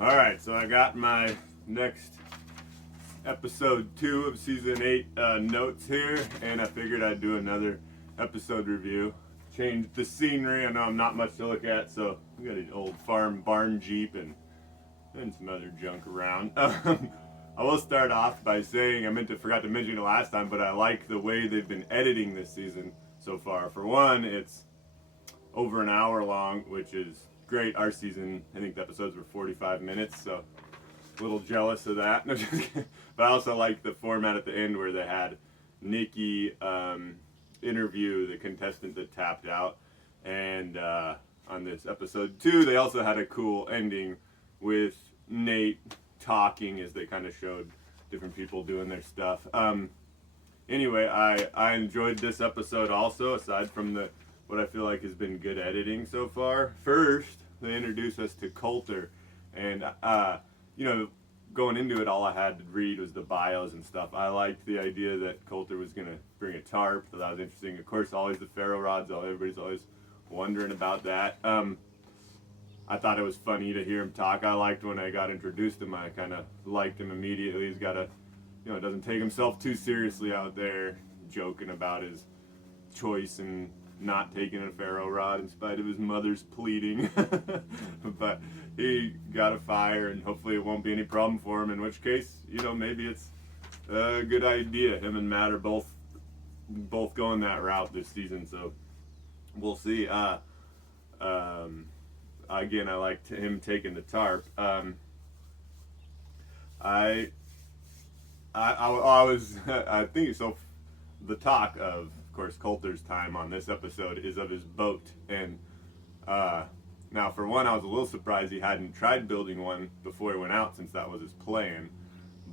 All right, so I got my next episode 2 of season 8 notes here, and I figured I'd do another episode review. Change the scenery. I know I'm not much to look at, so we got an old farm barn jeep and some other junk around. I will start off by saying forgot to mention it last time, but I like the way they've been editing this season so far. For one, it's over an hour long, which is great. Our season, I think the episodes were 45 minutes, so a little jealous of that. But I also like the format at the end where they had Nikki interview the contestant that tapped out, and on this episode 2, they also had a cool ending with Nate talking as they kind of showed different people doing their stuff. Anyway, I enjoyed this episode also, aside from what I feel like has been good editing so far. First, they introduced us to Coulter, and going into it, all I had to read was the bios and stuff. I liked the idea that Coulter was going to bring a tarp. Thought that was interesting. Of course, always the ferro rods. Everybody's always wondering about that. I thought it was funny to hear him talk. I liked when I got introduced to him. I kind of liked him immediately. He's got doesn't take himself too seriously out there, joking about his choice and not taking a ferro rod in spite of his mother's pleading. But he got a fire, and hopefully it won't be any problem for him, in which case, maybe it's a good idea. Him and Matt are both going that route this season, so we'll see. Again, I liked him taking the tarp. I was I think so. The talk of course, Coulter's time on this episode is of his boat, and now for one, I was a little surprised he hadn't tried building one before he went out, since that was his plan.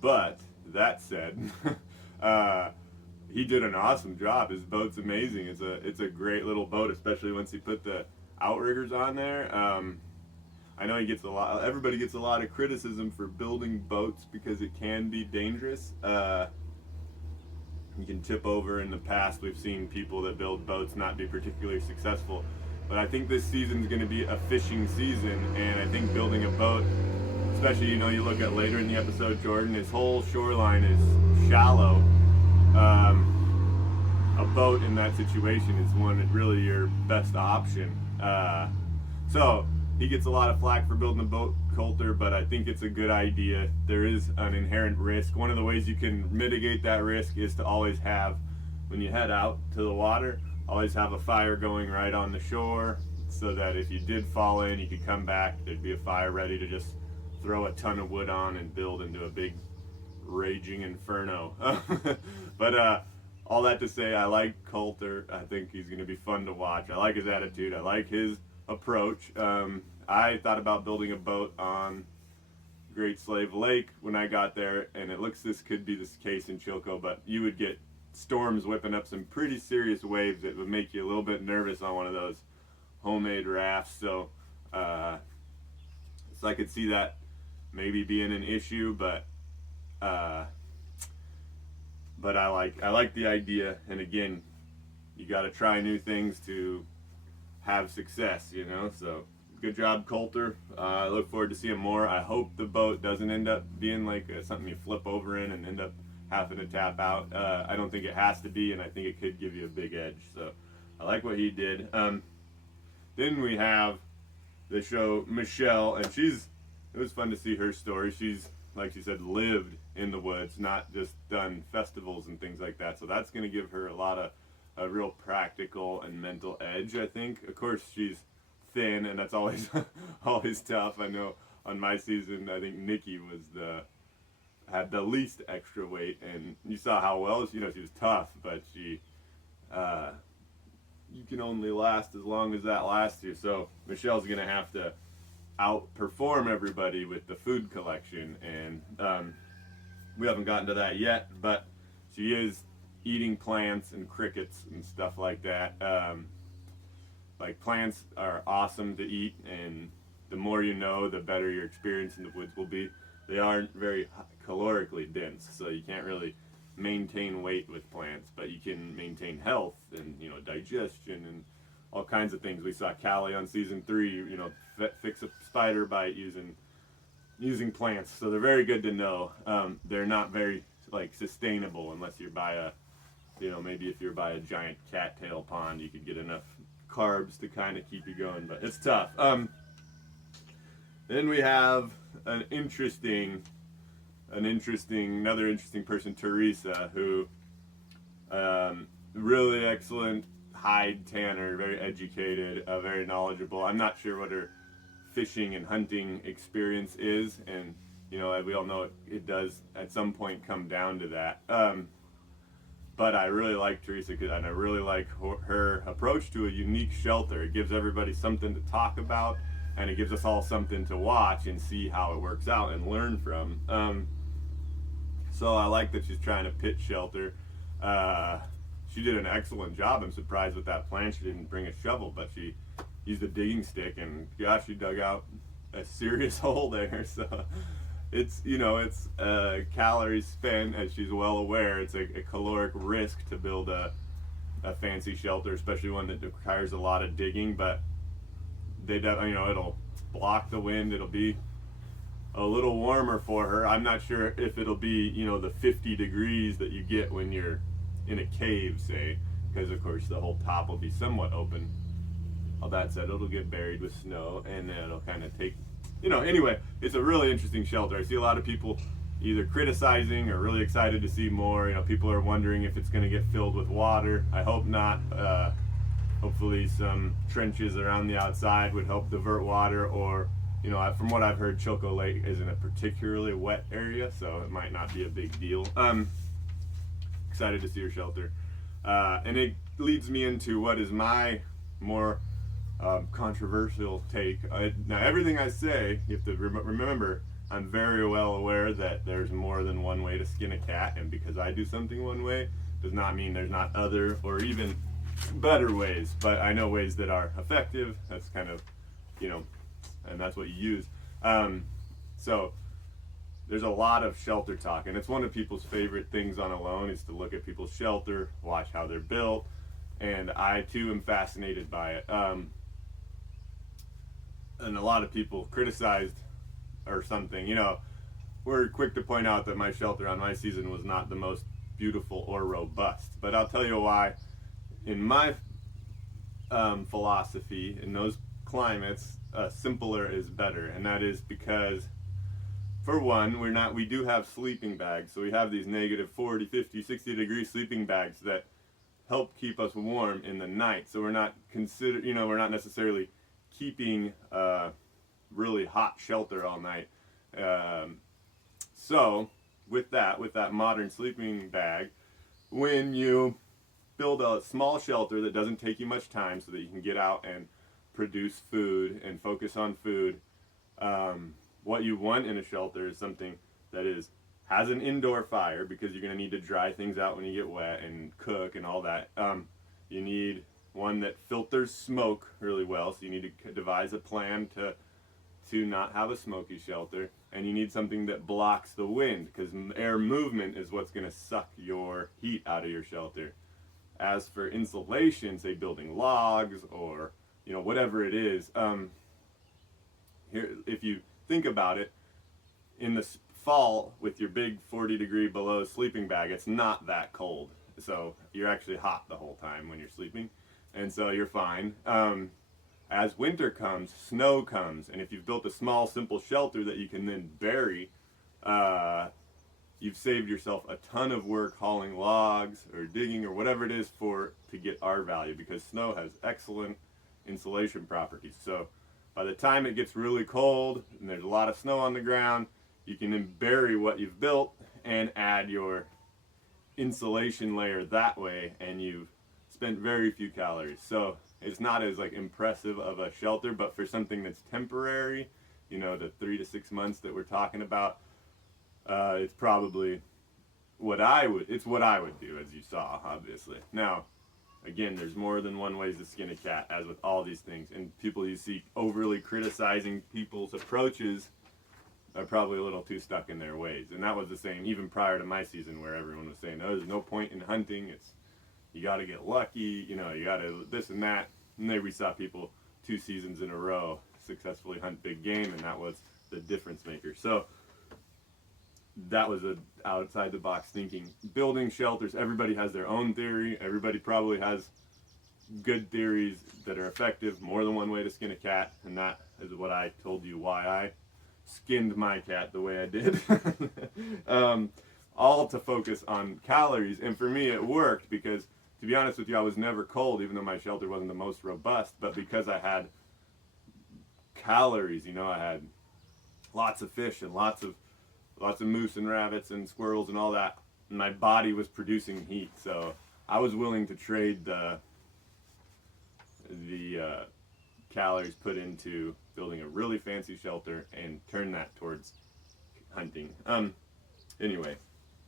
But that said, he did an awesome job. His boat's amazing. It's a great little boat, especially once he put the outriggers on there. I know everybody gets a lot of criticism for building boats because it can be dangerous. You can tip over. In the past, we've seen people that build boats not be particularly successful. But I think this season's going to be a fishing season, and I think building a boat, especially, you look at later in the episode, Jordan, his whole shoreline is shallow. A boat in that situation is really your best option. So he gets a lot of flack for building a boat, Coulter, but I think it's a good idea. There is an inherent risk. One of the ways you can mitigate that risk is to always have, when you head out to the water, always have a fire going right on the shore, so that if you did fall in, you could come back. There'd be a fire ready to just throw a ton of wood on and build into a big raging inferno. But all that to say, I like Coulter. I think he's going to be fun to watch. I like his attitude. I like his approach. I thought about building a boat on Great Slave Lake when I got there, and it looks this could be this case in Chilco, but you would get storms whipping up some pretty serious waves that would make you a little bit nervous on one of those homemade rafts. So I could see that maybe being an issue, but I like the idea. And again, you got to try new things to have success, so good job, Coulter. I look forward to seeing more. I hope the boat doesn't end up being like something you flip over in and end up having to tap out. I don't think it has to be, and I think it could give you a big edge. So I like what he did. Then we have the show Michelle, and it was fun to see her story. She's, like she said, lived in the woods, not just done festivals and things like that. So that's going to give her a real practical and mental edge, I think. Of course, she's thin, and that's always always tough. I know on my season, I think Nikki had the least extra weight, and you saw how well she was tough, but you can only last as long as that lasts you. So Michelle's gonna have to outperform everybody with the food collection, and we haven't gotten to that yet, but she is eating plants and crickets and stuff like that. Like, plants are awesome to eat, and the more you know, the better your experience in the woods will be. They aren't very calorically dense, so you can't really maintain weight with plants, but you can maintain health and digestion and all kinds of things. We saw Callie on season 3, fix a spider bite using using plants, so they're very good to know. They're not very like sustainable unless you're by a, maybe if you're by a giant cattail pond, you could get enough carbs to kind of keep you going, but it's tough. Then we have another interesting person, Teresa, who really excellent hide tanner, very educated, very knowledgeable. I'm not sure what her fishing and hunting experience is, and we all know it does at some point come down to that. But I really like Teresa, and I really like her approach to a unique shelter. It gives everybody something to talk about, and it gives us all something to watch and see how it works out and learn from. So I like that she's trying to pitch shelter. She did an excellent job. I'm surprised with that plan she didn't bring a shovel, but she used a digging stick, and gosh, she dug out a serious hole there. So it's calories spent, as she's well aware. It's a caloric risk to build a fancy shelter, especially one that requires a lot of digging, but it'll block the wind. It'll be a little warmer for her. I'm not sure if it'll be the 50 degrees that you get when you're in a cave, say, because of course the whole top will be somewhat open. All that said, it'll get buried with snow, and then it'll kind of take, anyway, it's a really interesting shelter. I see a lot of people either criticizing or really excited to see more. People are wondering if it's going to get filled with water. I hope not. Hopefully some trenches around the outside would help divert water, or from what I've heard, Choco Lake isn't a particularly wet area, so it might not be a big deal. Excited to see your shelter. And it leads me into what is my more controversial take. Now, everything I say, you have to remember, I'm very well aware that there's more than one way to skin a cat, and because I do something one way does not mean there's not other or even better ways, but I know ways that are effective. That's kind of, and that's what you use. So there's a lot of shelter talk, and it's one of people's favorite things on Alone is to look at people's shelter, watch how they're built, and I too am fascinated by it. And a lot of people criticized or something. We're quick to point out that my shelter on my season was not the most beautiful or robust, but I'll tell you why. In my philosophy, in those climates, simpler is better, and that is because, for one, we do have sleeping bags, so we have these negative 40, 50, 60 degree sleeping bags that help keep us warm in the night. So we're not necessarily keeping really hot shelter all night. So with that modern sleeping bag, when you build a small shelter that doesn't take you much time so that you can get out and produce food and focus on food, what you want in a shelter is something that has an indoor fire, because you're going to need to dry things out when you get wet and cook and all that. You need one that filters smoke really well, so you need to devise a plan to not have a smoky shelter, and you need something that blocks the wind, because air movement is what's going to suck your heat out of your shelter. As for insulation, say building logs or whatever it is, here, if you think about it, in the fall with your big 40 degree below sleeping bag, it's not that cold, so you're actually hot the whole time when you're sleeping, and so you're fine. As winter comes, snow comes, and if you've built a small simple shelter that you can then bury, you've saved yourself a ton of work hauling logs or digging or whatever it is to get R value, because snow has excellent insulation properties. So by the time it gets really cold and there's a lot of snow on the ground, you can then bury what you've built and add your insulation layer that way, and you've spent very few calories. So it's not as impressive of a shelter, but for something that's temporary, the 3 to 6 months that we're talking about, it's probably what I would do, as you saw, obviously. Now, again, there's more than one way to skin a cat, as with all these things, and people you see overly criticizing people's approaches are probably a little too stuck in their ways. And that was the same even prior to my season, where everyone was saying, there's no point in hunting, you got to get lucky, you got to this and that. And then we saw people 2 seasons in a row successfully hunt big game, and that was the difference maker. So that was a outside the box thinking. Building shelters, everybody has their own theory. Everybody probably has good theories that are effective. More than one way to skin a cat, and that is what I told you why I skinned my cat the way I did. All to focus on calories, and for me it worked because, to be honest with you, I was never cold, even though my shelter wasn't the most robust. But because I had calories, I had lots of fish and lots of moose and rabbits and squirrels and all that. And my body was producing heat, so I was willing to trade the calories put into building a really fancy shelter and turn that towards hunting. Anyway,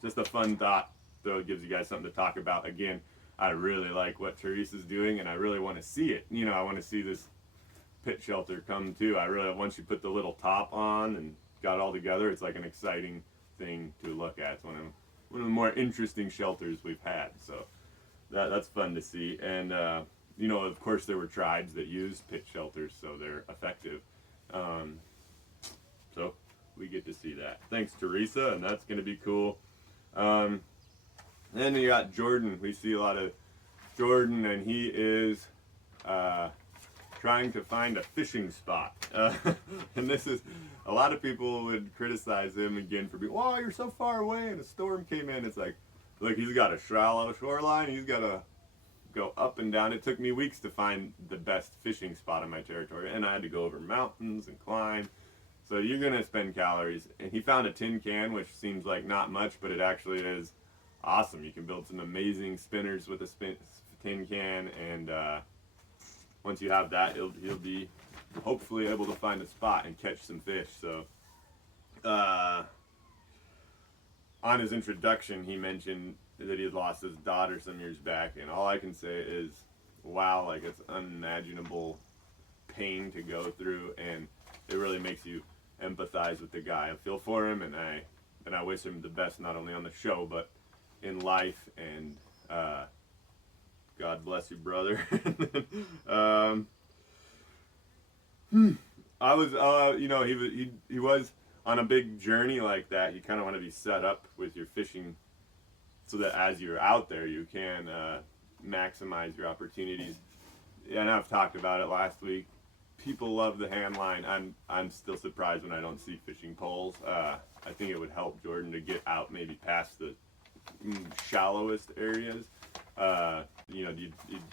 just a fun thought, so it gives you guys something to talk about. Again, I really like what Teresa's doing, and I really want to see it. I want to see this pit shelter come too. Once you put the little top on and got all together, it's like an exciting thing to look at. It's one of the more interesting shelters we've had, so that's fun to see. And of course there were tribes that used pit shelters, so they're effective. So we get to see that. Thanks, Teresa, and that's going to be cool. Then you got Jordan. We see a lot of Jordan, and he is trying to find a fishing spot. And this is, a lot of people would criticize him again for being, "Oh, you're so far away and a storm came in." It's like, look, he's got a shallow shoreline. He's got to go up and down. It took me weeks to find the best fishing spot in my territory, and I had to go over mountains and climb. So you're going to spend calories. And he found a tin can, which seems like not much, but it actually is awesome. You can build some amazing spinners with a tin can, and once you have that, he'll be hopefully able to find a spot and catch some fish. So on his introduction, he mentioned that he had lost his daughter some years back, and all I can say is, wow, like, it's unimaginable pain to go through, and it really makes you empathize with the guy. I feel for him, and I wish him the best, not only on the show but in life. And God bless you, brother. I was, he was on a big journey like that. You kind of want to be set up with your fishing so that as you're out there, you can maximize your opportunities. And I've talked about it last week. People love the hand line. I'm still surprised when I don't see fishing poles. I think it would help Jordan to get out maybe past the shallowest areas. You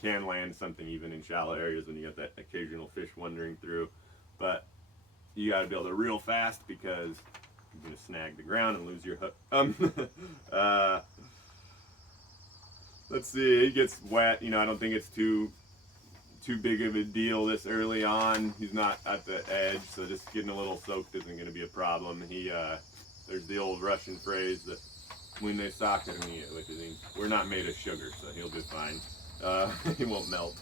can land something even in shallow areas when you get that occasional fish wandering through, but you got to be able to reel fast because you're going to snag the ground and lose your hook. Let's see, he gets wet. I don't think it's too big of a deal this early on. He's not at the edge, so just getting a little soaked isn't going to be a problem. There's the old Russian phrase that when they soccer me, which is, we're not made of sugar, so he'll be fine. He won't melt.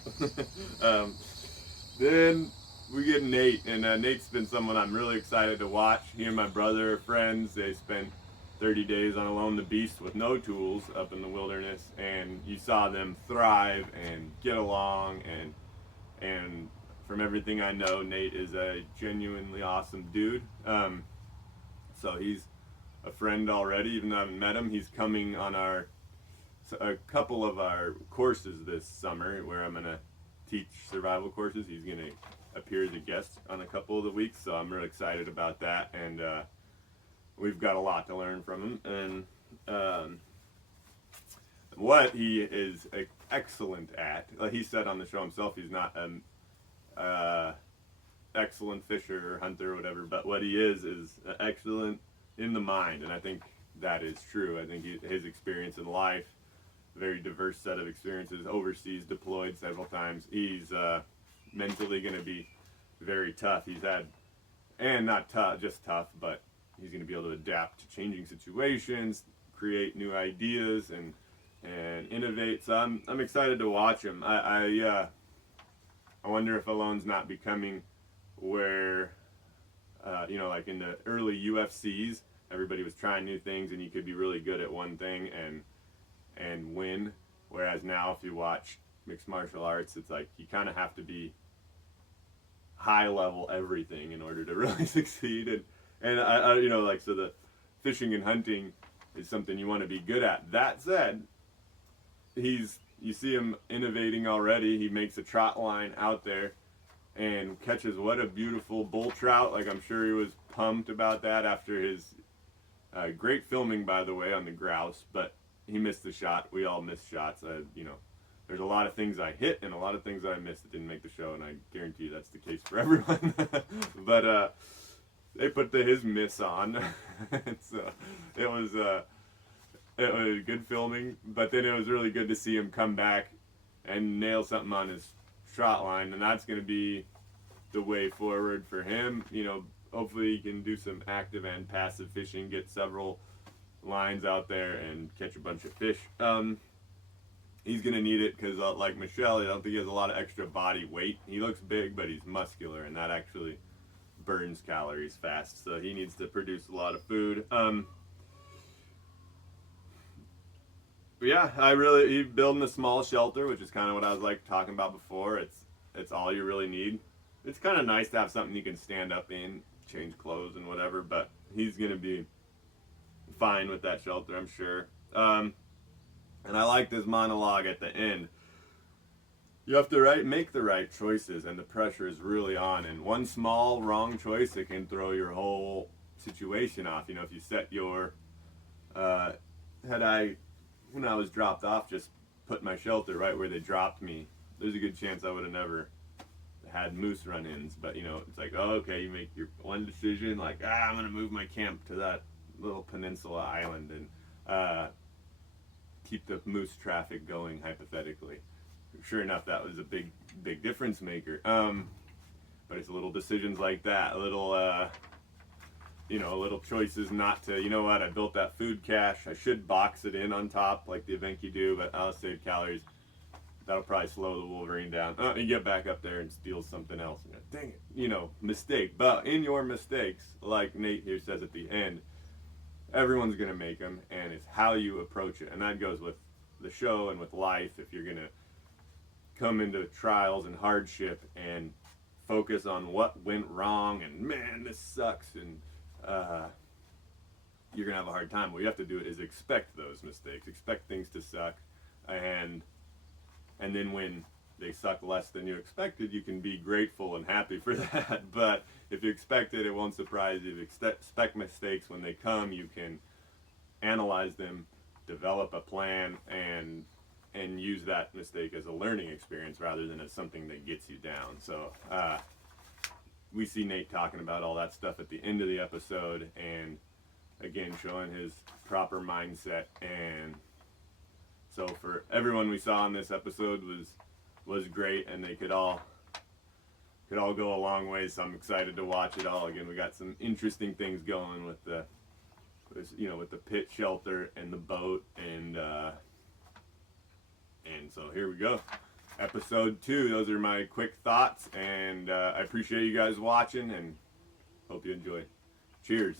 Then we get Nate, and Nate's been someone I'm really excited to watch. He and my brother are friends. They spent 30 days on Alone the Beast with no tools up in the wilderness, and you saw them thrive and get along, and from everything I know, Nate is a genuinely awesome dude. So he's a friend already, even though I haven't met him. He's coming on a couple of our courses this summer where I'm going to teach survival courses. He's going to appear as a guest on a couple of the weeks, so I'm really excited about that, and we've got a lot to learn from him. And what he is excellent at, like he said on the show himself, he's not an excellent fisher or hunter or whatever, but what he is excellent in the mind, and I think that is true. I think his experience in life, a very diverse set of experiences, overseas, deployed several times. He's mentally going to be very tough. He's had, and not tough, just tough, but he's going to be able to adapt to changing situations, create new ideas, and innovate. So I'm excited to watch him. I wonder if Alone's not becoming where, like in the early UFCs, everybody was trying new things, and you could be really good at one thing and win. Whereas now, if you watch mixed martial arts, it's like you kind of have to be high level everything in order to really succeed. And like, so the fishing and hunting is something you want to be good at. That said, you see him innovating already. He makes a trot line out there and catches what a beautiful bull trout. Like, I'm sure he was pumped about that after his great filming, by the way, on the grouse, but he missed the shot. We all miss shots. There's a lot of things I hit and a lot of things I missed that didn't make the show, and I guarantee you that's the case for everyone. But they put his miss on, so it was good filming. But then it was really good to see him come back and nail something on his trot line, and that's going to be the way forward for him. Hopefully he can do some active and passive fishing, get several lines out there and catch a bunch of fish. He's going to need it because, like Michelle, I don't think he has a lot of extra body weight. He looks big, but he's muscular, and that actually burns calories fast. So he needs to produce a lot of food. Yeah, he's building a small shelter, which is kind of what I was like talking about before. It's all you really need. It's kind of nice to have something you can stand up in, change clothes and whatever, but he's going to be fine with that shelter, I'm sure. And I liked his monologue at the end. You have to make the right choices, and the pressure is really on. And one small wrong choice, it can throw your whole situation off. If you set your, when I was dropped off, just put my shelter right where they dropped me, there's a good chance I would have never had moose run-ins. But it's like, oh, okay, you make your one decision, like, I'm gonna move my camp to that little peninsula island and keep the moose traffic going, hypothetically. Sure enough, that was a big difference maker. But it's little decisions like that, little choices not to, what, I built that food cache, I should box it in on top like the Evenki do, but I'll save calories. That'll probably slow the wolverine down. You get back up there and steal something else. Dang it, mistake. But in your mistakes, like Nate here says at the end, everyone's going to make them, and it's how you approach it. And that goes with the show and with life. If you're going to come into trials and hardship and focus on what went wrong and, man, this sucks, and you're going to have a hard time. What you have to do is expect those mistakes, expect things to suck, and then when they suck less than you expected, you can be grateful and happy for that. But if you expect it, it won't surprise you. If you expect mistakes, when they come, you can analyze them, develop a plan, and use that mistake as a learning experience rather than as something that gets you down. So we see Nate talking about all that stuff at the end of the episode, and again showing his proper mindset. And so for everyone we saw in this episode was great, and they could all go a long way. So I'm excited to watch it all. Again, we got some interesting things going with the pit shelter and the boat, and so here we go. Episode 2. Those are my quick thoughts, and I appreciate you guys watching, and hope you enjoy. Cheers.